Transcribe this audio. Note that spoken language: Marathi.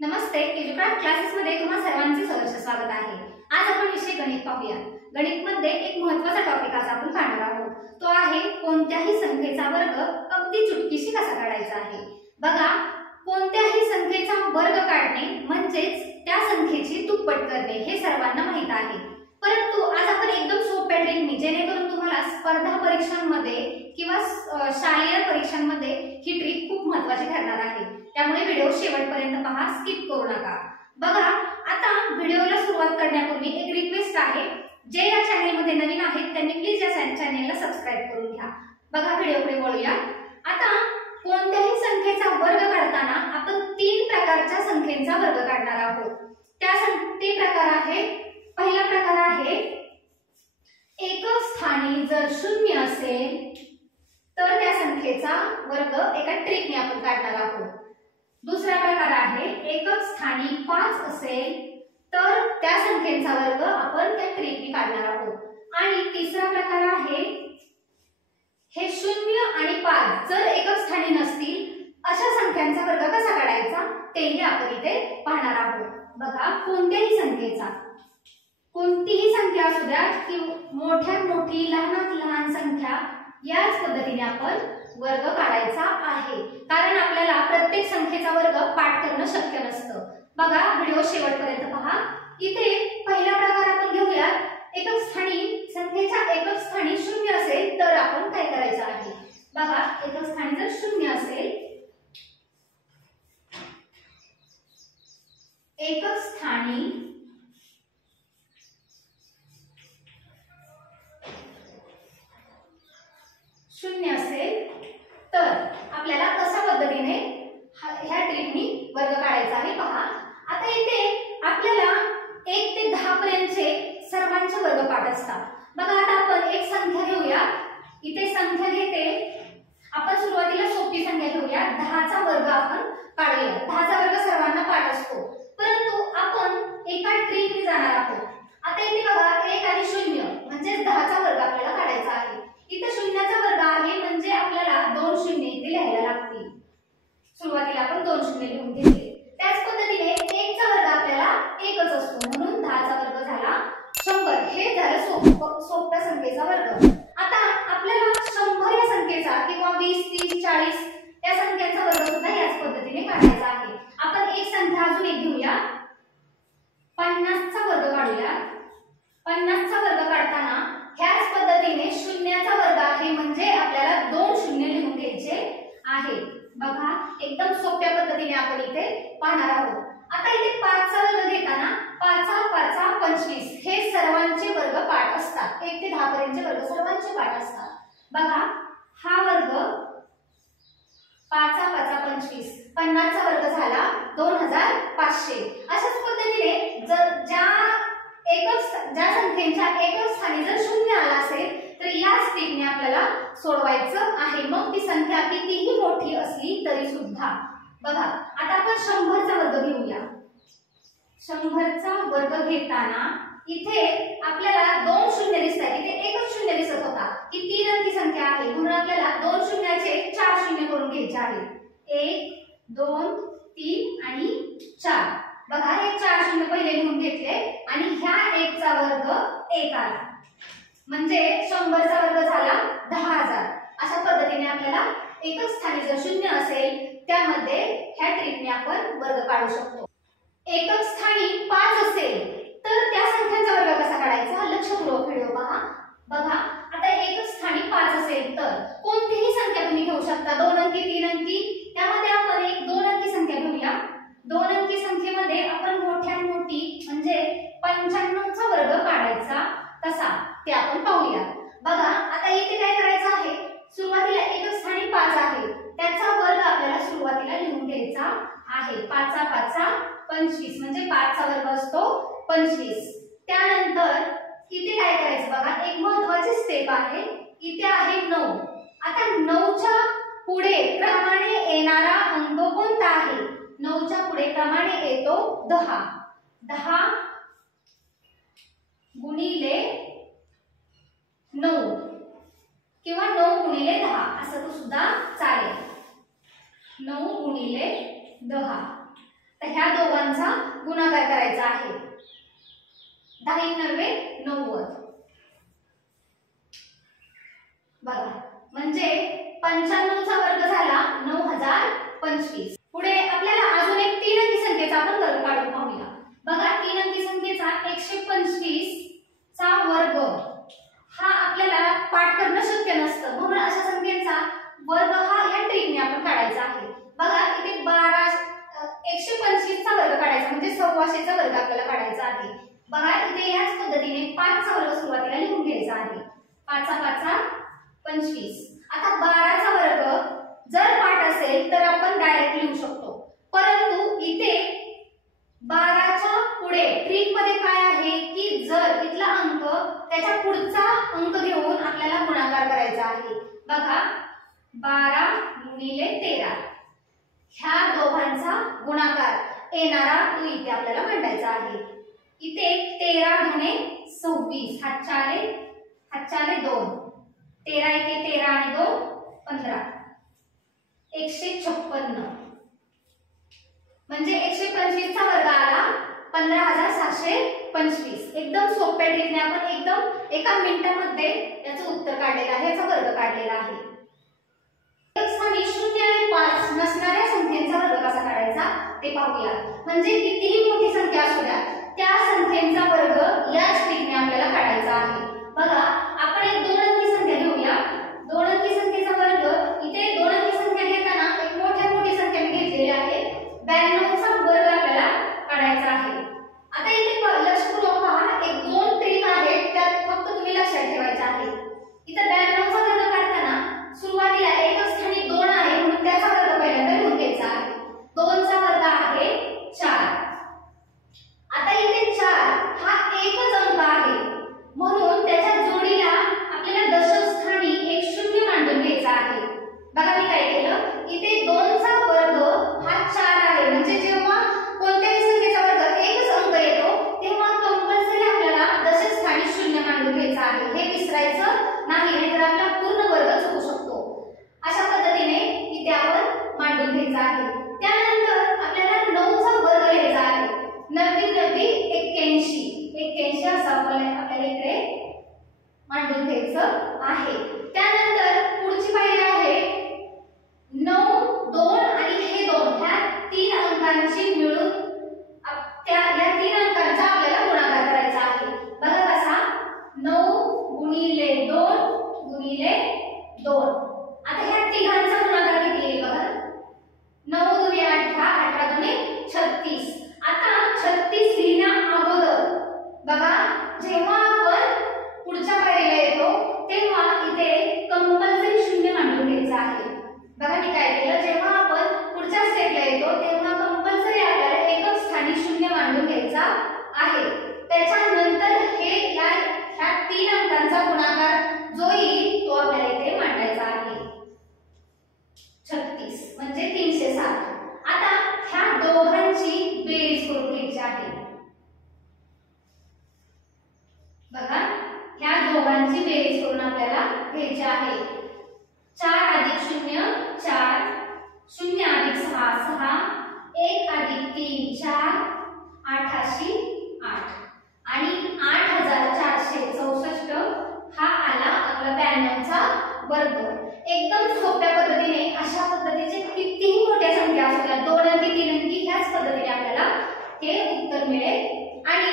नमस्ते, एज्युक्राफ्ट क्लासेस मध्ये तुम्हा सर्वांचे सहर्ष स्वागत आहे। आज आपण विषय गणित पाहूया। गणित मध्ये एक महत्त्वाचा टॉपिक आज आपण पाहणार आहोत, तो आहे कोणत्याही संख्येचा वर्ग अगदी चुटकीशी कसा काढायचा आहे। बघा, कोणत्याही संख्येचा वर्ग काढणे म्हणजेच त्या संख्येची दुप्पट करणे हे सर्वांना माहित आहे, परंतु आज आपण एकदम सोप्या ट्रिकने जेणेकरून तुम्हाला स्पर्धा परीक्षांमध्ये किंवा शालेय परीक्षांमध्ये ही ट्रिक खूप महत्त्वाची ठरणार आहे। त्यामुळे व्हिडिओ शेवटपर्यंत पहा, स्किप करू नका। बघा, आता व्हिडिओला सुरुवात करण्यापूर्वी एक रिक्वेस्ट आहे, जे या चॅनलमध्ये नवीन आहेत त्यांनी प्लीज या चॅनलला सबस्क्राइब करून घ्या। बघा, व्हिडिओकडे वळूया। आता कोणत्याही संख्येचा वर्ग काढताना आपण तीन प्रकारच्या संख्येचा वर्ग काढणार आहोत। ते प्रकार आहे, पहिला प्रकार आहे एकक स्थानी जर 0 असेल तर त्या संख्येचा वर्ग एका ट्रिकने आपण काढणार आहोत। दुसरा प्रकार आहे एकक स्थानी 5 असेल तर त्या संख्येचा वर्ग आपण त्या ट्रिकने काढणार आहोत। आणि तिसरा प्रकार आहे हे 0 आणि 5 जर एकक स्थानी नसतील अशा संख्यांचा वर्ग कसा काढायचा तेही आपण इथे पाहणार आहोत। बघा, कोणतीही संख्या असू द्या की मोठ्यात मोठी लहानात लहान संख्या, याच पद्धतीने आपण वर्ग काढायचा आहे, कारण आपल्याला प्रत्येक संख्येचा वर्ग पाठ करणं शक्य नसतं। बघा, व्हिडिओ शेवटपर्यंत पहा। इथे पहिला प्रकार आपण घेऊया, एकक स्थानी संख्येच्या एकक स्थानी 0 असेल तर आपण काय करायचं आहे। बघा, एकक स्थानी जर 0 असेल, एकक स्थानी 0 असेल तर आपल्याला कशा पद्धतीने ह्या ट्रिकनी वर्ग काढायचा आहे पहा। आता इथे आपल्याला 1 ते 10 पर्यंतचे सर्वांचे वर्ग पाठ असतात। बघा, आता आपण एक संख्या घेऊया, इथे संख्या घेते, आपण सुरुवातीला सोपी संख्या घेऊया, 10 चा वर्ग आपण काढूया। 10 चा वर्ग सर्वांना पाठ असतो, परंतु आपण एका ट्रिकने जाणार आहोत। आता इथे बघा, 1 आणि 0 म्हणजे 10 चा वर्ग आपल्याला काढायचा आहे। इथे 0 चा वर्ग आहे म्हणजे आपल्याला 2 शून्य इथे लिहायला लागतील। सुरुवातीला आपण 2 शून्य लिहून घेतले। त्याच पद्धतीने 1 चा वर्ग आपल्याला 1च असतो, म्हणून 10 चा वर्ग झाला 100। हे झालं सोप्या संख्येचा वर्ग। आता आपल्याला 100 या संख्येचा किंवा 20, 30, 40 या संख्यांचा वर्ग सुद्धा याच पद्धतीने काढायचा आहे। आपण एक संख्या अजून एक घेऊया, 50 चा वर्ग काढूया। 50 चा वर्ग काढताना ह्याच पद्धतीने 0 चा वर्ग आहे म्हणजे आपल्याला 2 शून्य लिहून घ्यायचे आहे। बघा, एकदम सोप्या पद्धतीने आपण इथे पाहणार आहोत। आता इथे 5 चा वर्ग घेताना 5 25 हे सर्वांचे वर्ग पाठ असतात। 1 ते 10 पर्यंतचे वर्ग सर्वांचे पाठ असतात। बघा, हा वर्ग 5 25 50 चा वर्ग झाला 2500। अशाच पद्धतीने ज्या संख्येच्या एकक स्थानी जर 0 आला असेल तर याच ट्रिकने आपल्याला सोडवायचं आहे, मग ती संख्या कितीही मोठी असली तरी सुद्धा। बघा, आता आपण 100 चा वर्ग घेऊया। 100 चा वर्ग घेताना इथे आपल्याला 2 शून्य दिसतात, इथे एकच शून्य दिसत होता, ही 3 अंकी संख्या आहे, म्हणून आपल्याला 2 शून्याचे 4 शून्य करून घ्यायचे आहे। 1 2 3 आणि 4। बघा, हे 4 शून्य पहिले लिहून घेतले आणि ह्या 1 चा वर्ग 1 आला, म्हणजे 100 चा वर्ग झाला 10,000। अशा पद्धतीने आपल्याला एकक स्थानी जर 0 असेल त्यामध्ये ह्या ट्रिकने आपण वर्ग काढू शकतो। एकक स्थानी 5 असेल तर त्या संख्यांचा वर्ग कसा काढायचा, लक्षपूर्वक व्हिडिओ पहा। बघा, आता एकक स्थानी 5 असेल तर कोणतीही संख्या तुम्ही घेऊ शकता, 2 अंकी 3 अंकी, त्यामध्ये आपण एक 2 अंकी संख्या घेऊया। 2 अंकी संख्येमध्ये आपण मोठ्यात मोठी म्हणजे 95 चा वर्ग काढायचा कसा ते आपण पाहूया। बघा, आता इथे काय करायचं आहे, सुरुवातीला एकक स्थानी 5 आहे, त्याचा वर्ग आपल्याला सुरुवातीला लिहून घ्यायचा आहे। 5 25 म्हणजे 5 चा वर्ग असतो 25। त्यानंतर इथे काय करायचं, बघा, एक महत्त्वाची स्टेप आहे, इथे आहे 9। आता 9 च्या पुढे क्रमाने येणारा अंक कोणता आहे, 9 च्या पुढे क्रमाने येतो 10। 10 गुणिले 9 किंवा 9 गुणिले 10 असं तो सुद्धा चालेल। 9 गुणिले 10 तर ह्या दोघांचा गुणाकार करायचा आहे. 10 9 90 बघा, म्हणजे 95 चा वर्ग झाला 9025. पुढे आपल्याला अजून एक 3 अंकी संख्येचा आपण वर्ग काढून पाहूया. बघा, 3 अंकी संख्येचा 125 चा वर्ग हा आपल्याला पाठ करणं शक्य नसतं, म्हणून अशा संख्येचा वर्ग हा या ट्रिकने आपण काढायचा आहे. बघा, इथे 125 चा वर्ग काढायचा म्हणजे 125 चा वर्ग आपल्याला काढायचा आहे. बघा, इथे याच पद्धतीने 5 चा वर्ग सुरुवातीला लिहून घ्यायचा आहे. 5 चा 5 25. आता 12 चा वर्ग जर पाठ असेल तर आपण डायरेक्ट लिहू शकतो, परंतु इथे 12 च्या पुढे ट्रिक मध्ये काय आहे की जर इथला अंक त्याच्या पुढचा अंक घेऊन आपल्याला गुणाकार करायचा आहे. बघा, 12 गुणिले 13 ह्या दोघांचा गुणाकार येणारा तो इथे आपल्याला मांडायचा आहे. इथे 13 गुणे 26 हातच्याले 2, 13 एके 13 आणि 2 15, 156 म्हणजे 125 चा वर्ग आला 15725. एकदम सोप्या ट्रिकने आपण एकदम एका मिनिटामध्ये याचं उत्तर काढलेलं आहे, याचा वर्ग काढलेला आहे. एक स्थानी 0 आणि 5 नसणाऱ्या संख्येचा वर्ग कसा काढायचा ते पाहूया. म्हणजे कितीही मोठी संख्या असू द्या त्या संख्येचा वर्ग याच ट्रिकने आपल्याला काढायचा आहे. बघा, आपण एक 2 अंकी संख्या घेऊया. 2 अंकी संख्येचा वर्ग, इथे 2 अंकी संख्या घेताना एक मोठी संख्या मी घेतलेली आहे. 92 चा वर्ग आपल्याला काढायचा आहे. आता इथे लक्षपूर्वक पहा, एक 2 ट्रिक आहेत त्यात फक्त तुम्ही लक्षात ठेवायचे आहे. इथे 92 चा वर्ग काढताना सुरुवातीला एक स्थानी 2 आहे म्हणून त्याचा वर्ग पहिल्यांदा लिहून घ्यायचा आहे. 2 चा वर्ग आहे 4. आता इथे 4 हा एकच अंक आहे म्हणून त्याच्या जोडीला आपल्याला दशक स्थानी एक शून्य मांडून घ्यायचा आहे. बघा, मी काय केलं, इथे 2 चा वर्ग हा 4 आहे म्हणजे जेव्हा कोणत्याही संख्येचा वर्ग एकच अंक येतो तेव्हा कंपल्सरी आपल्याला दशक स्थानी शून्य मांडून घ्यायचा आहे. हे विसरायचं नाही, नाहीतर आपला पूर्ण वर्ग चुकू शकतो. अशा पद्धतीने इथे आपण मांडून घ्यायचा आहे. त्यानंतर आपल्याला 9 चा वर्ग लिहायचा आहे. 9 81 असं आपल्याला इकडे मांडून घ्यायचं आहे. त्यानंतर पुढची पायरी आहे 9, 2 आणि हे 2 ह्या 3 अंकांची मिळून या 3 अंकांचा आपल्याला गुणाकार करायचा आहे. बघा कसा, 9 गुणिले 2 गुणिले 2. आता ह्या तिघांचा गुणाकार किती येईल बघा, 9 दुनी 18, 18 दुनी 36. आता 36 लिहिण्या अगोदर बघा, जेव्हा आपण पुढच्या पायरीला येतो तेव्हा इथे कंपल्सरी शून्य मांडून घ्यायचं आहे. बघा, मी काय केलं, जेव्हा आपण पुढच्या स्टेपला येतो तेव्हा कंपल्सरी आपल्याला एकच स्थानी शून्य मांडून घ्यायचा आहे. त्याच्यानंतर हे ह्या 3 अंकांचा गुणाकार जो येईल तो आपल्याला इथे मांडायचा आहे. 36 म्हणजे 307. आता ह्या दोघांची बेरीज करून घ्यायची आहे. बघा, ह्या दोघांची बेरीज करून आपल्याला घ्यायची आहे. 4 अधिक 0 4, 0 अधिक 6 6, 1 अधिक 3 4, 88 8 आणि 8464 हा आला आपला 92 चा वर्ग. एकदम सोप्या पद्धतीने अशा पद्धतीचे कितीही मोठ्या संख्या असू द्या 2 अंकी 3 अंकी ह्याच पद्धतीने आपल्याला हे उत्तर मिळेल. आणि